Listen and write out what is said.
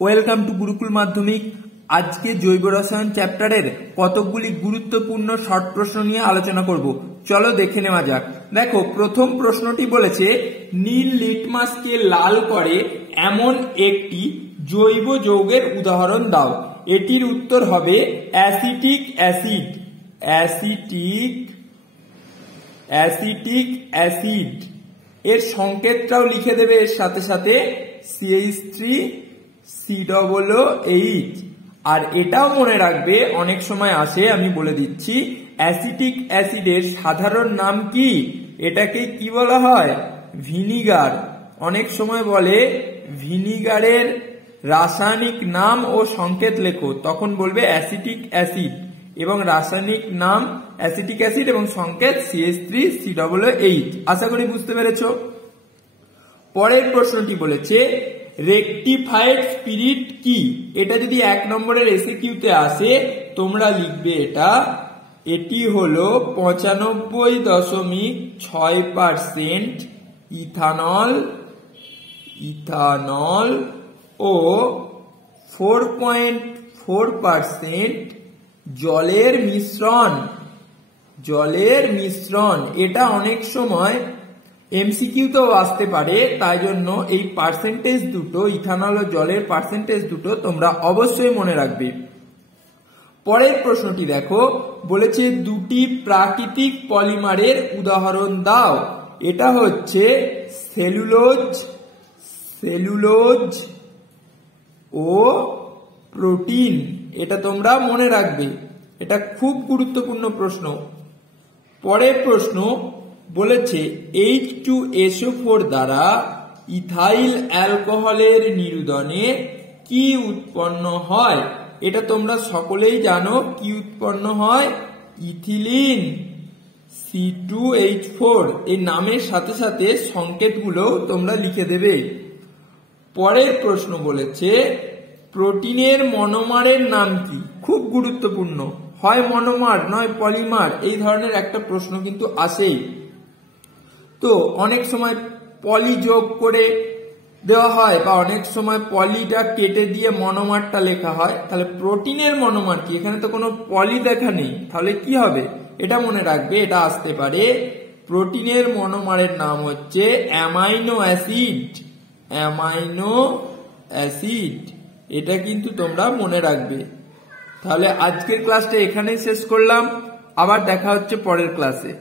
Welcome to Gurukul মাধ্যমিক। আজকে জৈব রসায়ন চ্যাপ্টারের কতকগুলি গুরুত্বপূর্ণ শর্ট প্রশ্ন নিয়ে আলোচনা করব। চলো দেখে নেওয়া যাক। দেখো, প্রথম প্রশ্নটি বলেছে নীল লিটমাসকে লাল করে এমন একটি জৈব যৌগের উদাহরণ দাও। এটির উত্তর হবে অ্যাসিটিক অ্যাসিড। অ্যাসিটিক অ্যাসিড এর সংকেতটাও লিখে দেবে এর সাথে সাথে CH3COOH। আর এটাও মনে রাখবে, অনেক সময় আসে, আমি বলে দিচ্ছি, অ্যাসিটিক অ্যাসিডের সাধারণ নাম কি? এটাকে কি বলা হয়? ভিনিগার। অনেক সময় বলে ভিনিগারের রাসায়নিক নাম ও সংকেত লেখো, তখন বলবে অ্যাসিটিক অ্যাসিড এবং রাসায়নিক নাম অ্যাসিটিক অ্যাসিড এবং সংকেত CH3COOH। আশা করি বুঝতে পেরেছো। পরের প্রশ্নটি বলেছে রেকটিফাইড স্পিরিট কি? এটা যদি 1 নম্বরের এসিকিউতে আসে তোমরা লিখবে এটি হলো 95.6% ইথানল ও 4.4% জলের মিশ্রণ। এটা অনেক সময় এমসিকিউতেও আসতে পারে, তাই জন্য এই পার্সেন্টেজ দুটো, ইথানল ও জলের পার্সেন্টেজ দুটো তোমরা অবশ্যই মনে রাখবে। পরের প্রশ্নটি দেখো, বলেছে দুটি প্রাকৃতিক পলিমারের উদাহরণ দাও। এটা হচ্ছে সেলুলোজ ও প্রোটিন। এটা তোমরা মনে রাখবে, এটা খুব গুরুত্বপূর্ণ প্রশ্ন। পরের প্রশ্ন বলেছে H2SO4 দ্বারা ইথাইল অ্যালকোহলের নির্গমনে কি উৎপন্ন হয়? এটা তোমরা সকলেই জানো, কি উৎপন্ন হয়? Ethylene C2H4। এই নামের সাথে সাথে সংকেতগুলো তোমরা লিখে দেবে। পরের প্রশ্ন বলেছে প্রোটিনের মনোমারের নাম কি? খুব গুরুত্বপূর্ণ, হয় মনোমার নয় পলিমার, এই ধরনের একটা প্রশ্ন কিন্তু আসেই। তো অনেক সময় পলি যোগ করে দেওয়া হয় বা অনেক সময় পলিটা কেটে দিয়ে মনোমারটা লেখা হয়। তাহলে প্রোটিনের মনোমার কি? এখানে তো কোনো পলি লেখা নেই, তাহলে কি হবে? এটা মনে রাখবে, এটা আসতে পারে প্রোটিনের মনোমারের নাম হচ্ছে অ্যামাইনো অ্যাসিড। এটা কিন্তু তোমরা মনে রাখবে। তাহলে আজকের ক্লাসটা এখানেই শেষ করলাম, আবার দেখা হচ্ছে পরের ক্লাসে।